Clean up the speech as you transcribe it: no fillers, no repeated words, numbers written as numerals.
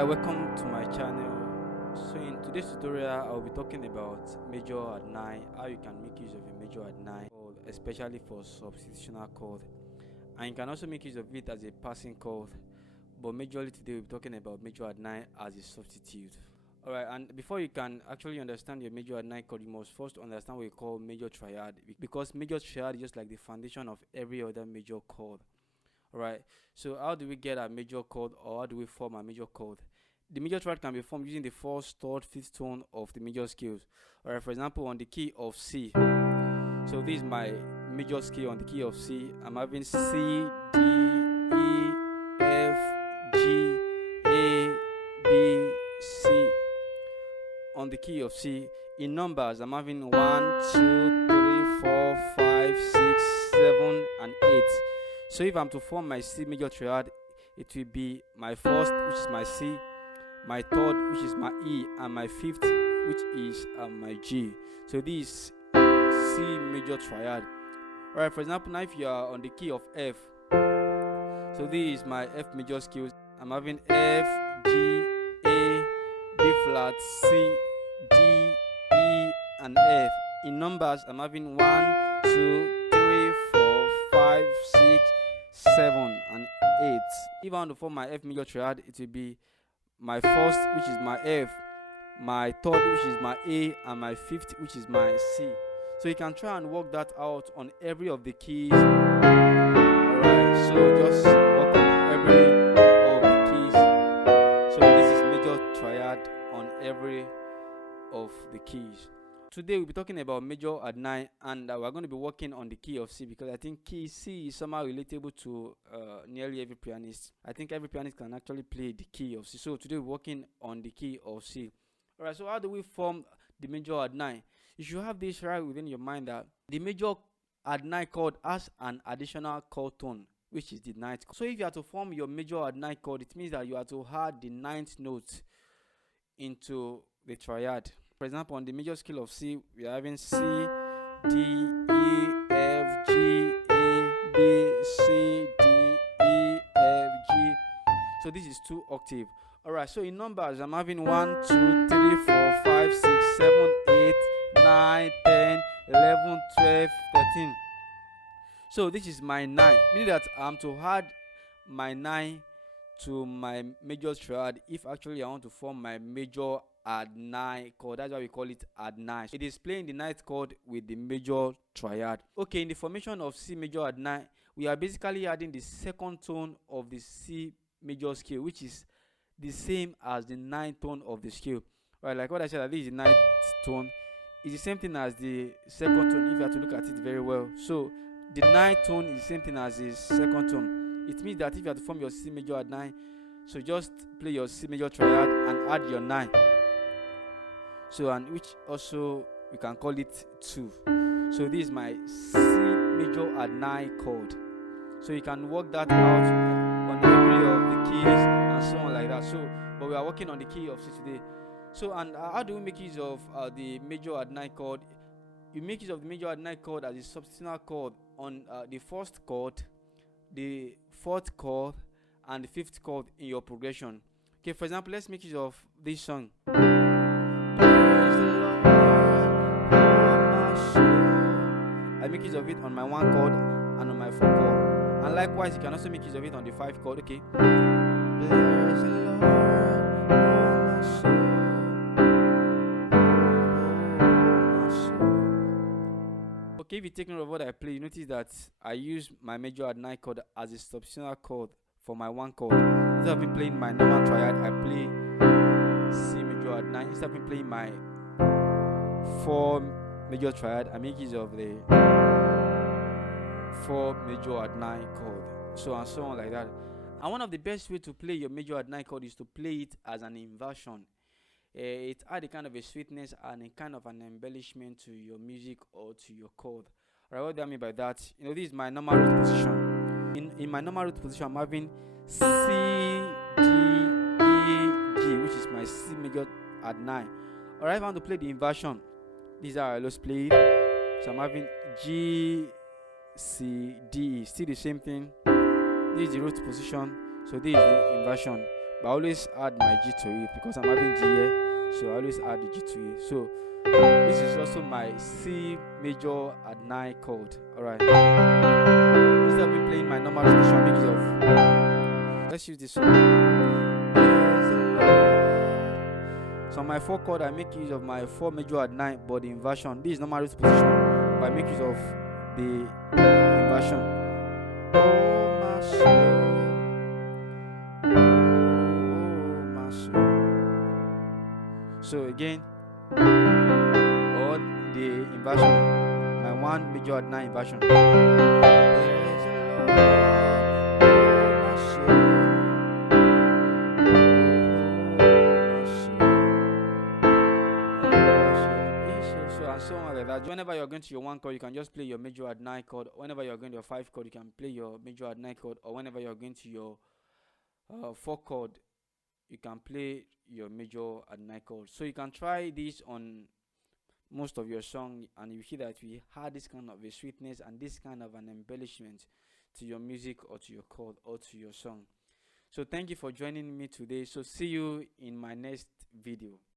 Alright, welcome to my channel. So in today's tutorial, I'll be talking about major add 9, how you can make use of a major add 9, especially for substitutional chord. And you can also make use of it as a passing chord, but majorly today we'll be talking about major add 9 as a substitute. Alright, and before you can actually understand your major add 9 chord, you must first understand what we call major triad, because major triad is just like the foundation of every other major chord. Alright, so how do we get a major chord, or how do we form a major chord? The major triad can be formed using the first, third, fifth tone of the major scales. Alright, for example, on the key of C. So this is my major scale on the key of C. I'm having C, D, E, F, G, A, B, C. On the key of C, in numbers, I'm having 1, 2, 3, 4, 5, 6, 7, and 8. So if I'm to form my C major triad, it will be my first, which is my C, my third, which is my E, and my fifth, which is my G. So this is C major triad. Alright, for example, now if you are on the key of F, so this is my F major scales. I'm having F, G, A, B flat, C, D, E, and F. In numbers, I'm having 1, 2, 3, 4, 5, 6, 7, and 8. If I want to form my F major triad, it will be my first, which is my F, my third, which is my A, and my fifth, which is my C. So you can try and work that out on every of the keys. Alright, so just work on every of the keys. So this is major triad on every of the keys. Today we'll be talking about major add 9, and we're going to be working on the key of C, because I think key C is somehow relatable to nearly every pianist. I think every pianist can actually play the key of C. So today we're working on the key of C. Alright, so how do we form the major add 9? You should have this right within your mind that the major add 9 chord has an additional chord tone, which is the ninth chord. So if you are to form your major add 9 chord, it means that you are to add the ninth note into the triad. For example, on the major scale of C, we are having C, D, E, F, G, A, B, C, D, E, F, G. So this is 2 octave. Alright, so in numbers, I'm having 1, 2, 3, 4, 5, 6, 7, 8, 9, 10, 11, 12, 13. So this is my 9, meaning that I'm to add my 9 to my major triad if actually I want to form my major add 9 chord. That's why we call it add 9. It is playing the ninth chord with the major triad. Okay, in the formation of C major add 9, we are basically adding the second tone of the C major scale, which is the same as the ninth tone of the scale. Right, like what I said, this is the ninth tone. It's the same thing as the second tone if you have to look at it very well. So the ninth tone is the same thing as the second tone. It means that if you have to form your C major add 9, so just play your C major triad and add your 9. So, and which also we can call it 2. So this is my C major add 9 chord. So you can work that out on every of the keys and so on like that. So, but we are working on the key of C today. So, and how do we make use of the major add 9 chord? You make use of the major add 9 chord as a substitutional chord on the first chord, the fourth chord, and the fifth chord in your progression. Okay, for example, let's make use of this song. I make use of it on my 1 chord and on my 4 chord, and likewise you can also make use of it on the 5 chord. Okay. Bless the Lord, oh my soul, oh my soul. Okay, if you take note of what I play, you notice that I use my major add 9 chord as a substitutional chord for my 1 chord. Instead of me playing my normal triad, I play C major add 9. Instead of me playing my 4 major triad, I make use of the 4 major add 9 chord, so and so on like that. And one of the best way to play your major add 9 chord is to play it as an inversion. It adds a kind of a sweetness and a kind of an embellishment to your music or to your chord. Alright, what do I mean by that? You know, this is my normal root position. In my normal root position, I'm having C, D, E, G, which is my C major add 9. Alright, if I want to play the inversion, these are I just played. So I'm having G, C, D, still the same thing. This is the root position, so this is the inversion. but I always add my G to it because I'm having G here, so I always add the G to it. So this is also my C major add 9 chord. Alright. Instead of me playing my normal position, I make use of, let's use this one. So on my 4 chord, I make use of my 4 major add 9, but the inversion. This is normal position, but I make use of the inversion. Oh my soul, oh my soul. So again, or the inversion, my 1 major add 9 inversion. There's a Lord, oh my soul. So on like that. Whenever you're going to your 1 chord, you can just play your major add 9 chord. Whenever you're going to your 5 chord, you can play your major add 9 chord. Or whenever you're going to your 4 chord, you can play your major add 9 chord. So you can try this on most of your song, and you hear that we had this kind of a sweetness and this kind of an embellishment to your music or to your chord or to your song. So thank you for joining me today. So see you in my next video.